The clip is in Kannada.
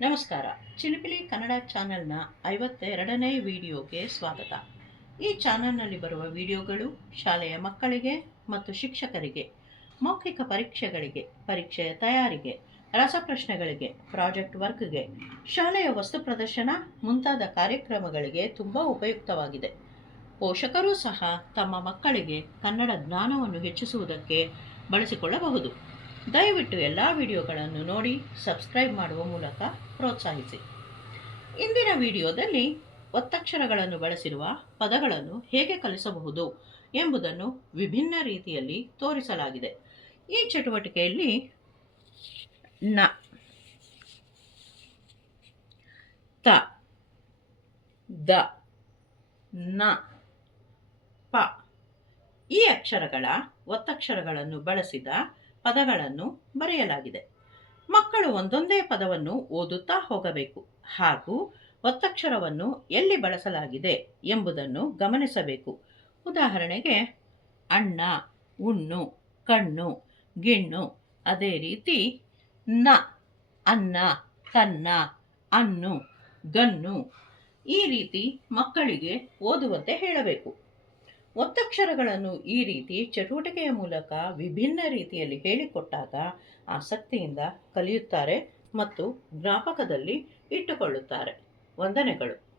ನಮಸ್ಕಾರ. ಚಿಲಿಪಿಲಿ ಕನ್ನಡ ಚಾನೆಲ್ನ ಐವತ್ತೆರಡನೇ ವಿಡಿಯೋಗೆ ಸ್ವಾಗತ. ಈ ಚಾನೆಲ್ನಲ್ಲಿ ಬರುವ ವಿಡಿಯೋಗಳು ಶಾಲೆಯ ಮಕ್ಕಳಿಗೆ ಮತ್ತು ಶಿಕ್ಷಕರಿಗೆ, ಮೌಖಿಕ ಪರೀಕ್ಷೆಗಳಿಗೆ, ಪರೀಕ್ಷೆಯ ತಯಾರಿಗೆ, ರಸಪ್ರಶ್ನೆಗಳಿಗೆ, ಪ್ರಾಜೆಕ್ಟ್ ವರ್ಕ್ಗೆ, ಶಾಲೆಯ ವಸ್ತು ಪ್ರದರ್ಶನ ಮುಂತಾದ ಕಾರ್ಯಕ್ರಮಗಳಿಗೆ ತುಂಬ ಉಪಯುಕ್ತವಾಗಿದೆ. ಪೋಷಕರೂ ಸಹ ತಮ್ಮ ಮಕ್ಕಳಿಗೆ ಕನ್ನಡ ಜ್ಞಾನವನ್ನು ಹೆಚ್ಚಿಸುವುದಕ್ಕೆ ಬಳಸಿಕೊಳ್ಳಬಹುದು. ದಯವಿಟ್ಟು ಎಲ್ಲ ವಿಡಿಯೋಗಳನ್ನು ನೋಡಿ, ಸಬ್ಸ್ಕ್ರೈಬ್ ಮಾಡುವ ಮೂಲಕ ಪ್ರೋತ್ಸಾಹಿಸಿ. ಇಂದಿನ ವಿಡಿಯೋದಲ್ಲಿ ಒತ್ತಕ್ಷರಗಳನ್ನು ಬಳಸಿರುವ ಪದಗಳನ್ನು ಹೇಗೆ ಕಲಿಸಬಹುದು ಎಂಬುದನ್ನು ವಿಭಿನ್ನ ರೀತಿಯಲ್ಲಿ ತೋರಿಸಲಾಗಿದೆ. ಈ ಚಟುವಟಿಕೆಯಲ್ಲಿ ನ, ತ, ದ, ನ, ಪ ಈ ಅಕ್ಷರಗಳ ಒತ್ತಕ್ಷರಗಳನ್ನು ಬಳಸಿದ ಪದಗಳನ್ನು ಬರೆಯಲಾಗಿದೆ. ಮಕ್ಕಳು ಒಂದೊಂದೇ ಪದವನ್ನು ಓದುತ್ತಾ ಹೋಗಬೇಕು. ಹಾಗೂ ಒತ್ತಕ್ಷರವನ್ನು ಎಲ್ಲಿ ಬಳಸಲಾಗಿದೆ ಎಂಬುದನ್ನು ಗಮನಿಸಬೇಕು. ಉದಾಹರಣೆಗೆ, ಅಣ್ಣ, ಉಣ್ಣು, ಕಣ್ಣು, ಗಿಣ್ಣು, ಅದೇ ರೀತಿ ನ, ಅನ್ನ, ತನ್ನ, ಅನ್ನು, ಗನ್ನು ಈ ರೀತಿ ಮಕ್ಕಳಿಗೆ ಓದುವಂತೆ ಹೇಳಬೇಕು. ಒತ್ತಕ್ಷರಗಳನ್ನು ಈ ರೀತಿ ಚಟುವಟಿಕೆಯ ಮೂಲಕ ವಿಭಿನ್ನ ರೀತಿಯಲ್ಲಿ ಹೇಳಿಕೊಟ್ಟಾಗ ಆಸಕ್ತಿಯಿಂದ ಕಲಿಯುತ್ತಾರೆ ಮತ್ತು ಜ್ಞಾಪಕದಲ್ಲಿ ಇಟ್ಟುಕೊಳ್ಳುತ್ತಾರೆ. ವಂದನೆಗಳು.